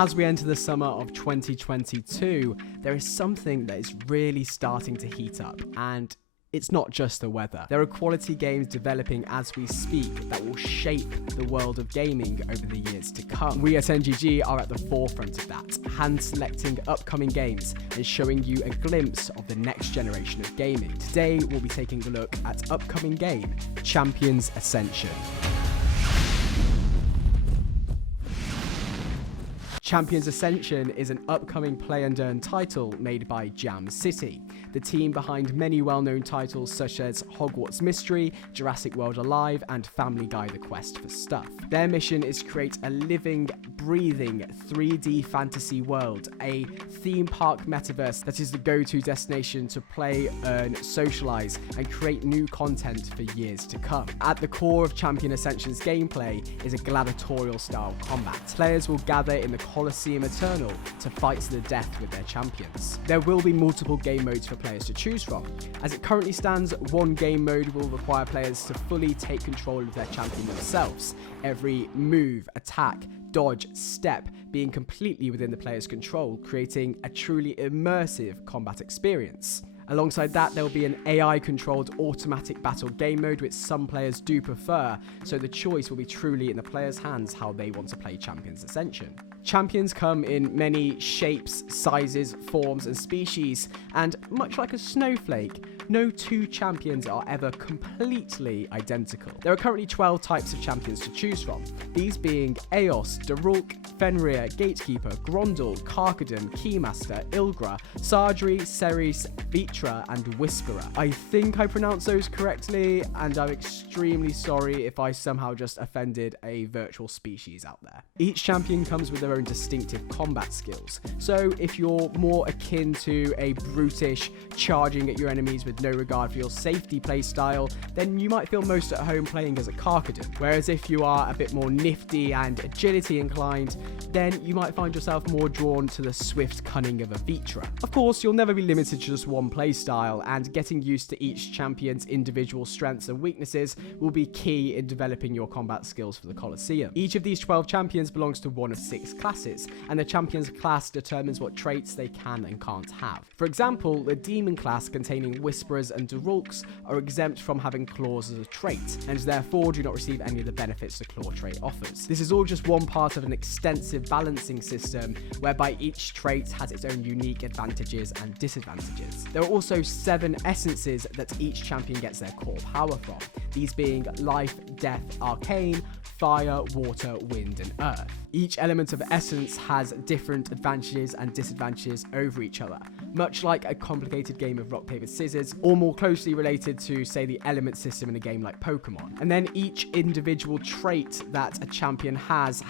As we enter the summer of 2022, there is something that is really starting to heat up, and it's not just the weather. There are quality games developing as we speak that will shape the world of gaming over the years to come. We at NGG are at the forefront of that, hand-selecting upcoming games and showing you a glimpse of the next generation of gaming. Today, we'll be taking a look at upcoming game, Champions Ascension. Champions Ascension is an upcoming play-and-earn title made by Jam City, the team behind many well-known titles such as Hogwarts Mystery, Jurassic World Alive, and Family Guy: The Quest for Stuff. Their mission is to create a living, breathing 3D fantasy world, a theme park metaverse that is the go-to destination to play, earn, socialize, and create new content for years to come. At the core of Champion Ascension's gameplay is a gladiatorial-style combat. Players will gather in the Colosseum Eternal to fight to the death with their champions. There will be multiple game modes for players to choose from. As it currently stands, one game mode will require players to fully take control of their champion themselves. Every move, attack, dodge, step being completely within the player's control, creating a truly immersive combat experience. Alongside that, there will be an AI-controlled automatic battle game mode, which some players do prefer, so the choice will be truly in the player's hands how they want to play Champions Ascension. Champions come in many shapes, sizes, forms, and species, and much like a snowflake, no two champions are ever completely identical. There are currently 12 types of champions to choose from, these being Eos, Darulk, Fenrir, Gatekeeper, Grondel, Karkadon, Keymaster, Ilgra, Sardri, Ceres, Vitra, and Whisperer. I think I pronounced those correctly, and I'm extremely sorry if I somehow just offended a virtual species out there. Each champion comes with their own distinctive combat skills, so if you're more akin to a brutish, charging at your enemies with no regard for your safety playstyle, then you might feel most at home playing as a Karkadon, whereas if you are a bit more nifty and agility inclined, then you might find yourself more drawn to the swift cunning of a Vitra. Of course, you'll never be limited to just one playstyle, and getting used to each champion's individual strengths and weaknesses will be key in developing your combat skills for the Colosseum. Each of these 12 champions belongs to one of 6 classes, and the champion's class determines what traits they can and can't have. For example, the demon class containing Whisperers and Darulks are exempt from having claws as a trait, and therefore do not receive any of the benefits the claw trait offers. This is all just one part of an extensive balancing system whereby each trait has its own unique advantages and disadvantages. There are also 7 essences that each champion gets their core power from, these being life, death, arcane, fire, water, wind, and earth. Each element of essence has different advantages and disadvantages over each other, much like a complicated game of rock, paper, scissors, or more closely related to, say, the element system in a game like Pokemon. And then each individual trait that a champion has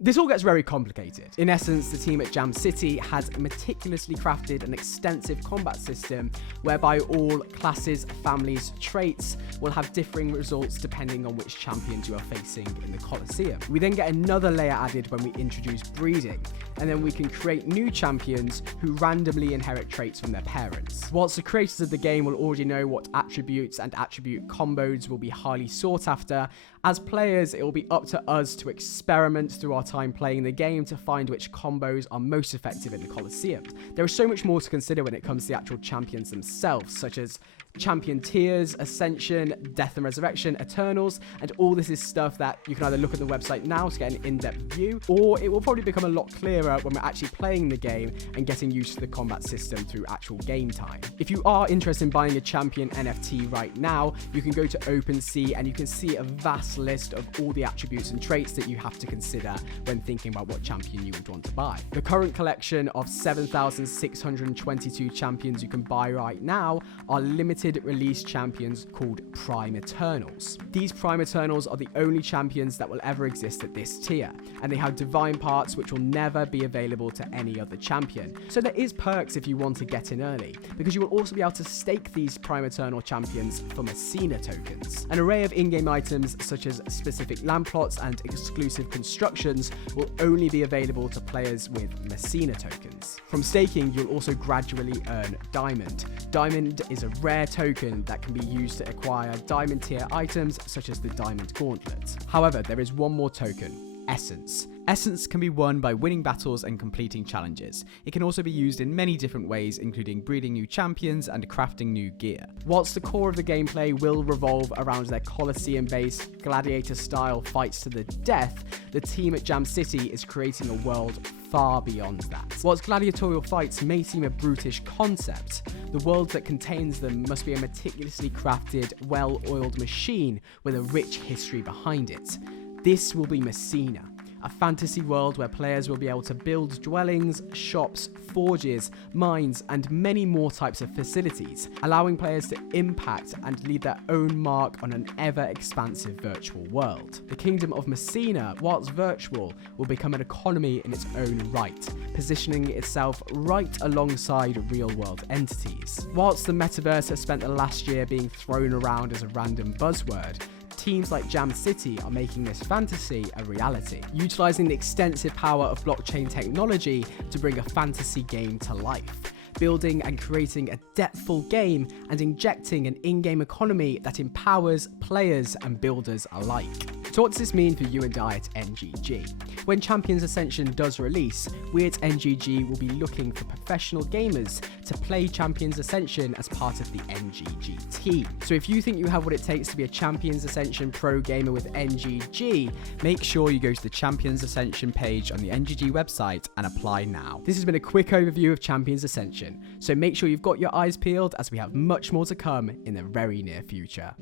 this all gets very complicated. In essence, the team at Jam City has meticulously crafted an extensive combat system whereby all classes, families, traits will have differing results depending on which champions you are facing in the Colosseum. We then get another layer added when we introduce breeding, and then we can create new champions who randomly inherit traits from their parents. Whilst the creators of the game will already know what attributes and attribute combos will be highly sought after, as players, it will be up to us to experiment through our time playing the game to find which combos are most effective in the Colosseum. There is so much more to consider when it comes to the actual champions themselves, such as champion tiers, Ascension, Death and Resurrection, Eternals, and all this is stuff that you can either look at the website now to get an in-depth view, or it will probably become a lot clearer when we're actually playing the game and getting used to the combat system through actual game time. If you are interested in buying a champion NFT right now, you can go to OpenSea and you can see a vast list of all the attributes and traits that you have to consider when thinking about what champion you would want to buy. The current collection of 7,622 champions you can buy right now are limited release champions called Prime Eternals. These Prime Eternals are the only champions that will ever exist at this tier, and they have divine parts which will never be available to any other champion. So there is perks if you want to get in early, because you will also be able to stake these Prime Eternal champions for Messina tokens. An array of in-game items such as specific land plots and exclusive constructions will only be available to players with Messina tokens. From staking, you'll also gradually earn Diamond. Diamond is a rare token that can be used to acquire Diamond tier items such as the Diamond Gauntlet. However, there is one more token, Essence. Essence can be won by winning battles and completing challenges. It can also be used in many different ways, including breeding new champions and crafting new gear. Whilst the core of the gameplay will revolve around their Colosseum-based gladiator-style fights to the death, the team at Jam City is creating a world far beyond that. Whilst gladiatorial fights may seem a brutish concept, the world that contains them must be a meticulously crafted, well-oiled machine with a rich history behind it. This will be Messina, a fantasy world where players will be able to build dwellings, shops, forges, mines, and many more types of facilities, allowing players to impact and leave their own mark on an ever-expansive virtual world. The Kingdom of Messina, whilst virtual, will become an economy in its own right, positioning itself right alongside real-world entities. Whilst the metaverse has spent the last year being thrown around as a random buzzword, teams like Jam City are making this fantasy a reality, utilising the extensive power of blockchain technology to bring a fantasy game to life, building and creating a depthful game and injecting an in-game economy that empowers players and builders alike. So what does this mean for you and I at NGG? When Champions Ascension does release, we at NGG will be looking for professional gamers to play Champions Ascension as part of the NGG team. So if you think you have what it takes to be a Champions Ascension pro gamer with NGG, make sure you go to the Champions Ascension page on the NGG website and apply now. This has been a quick overview of Champions Ascension, so make sure you've got your eyes peeled as we have much more to come in the very near future.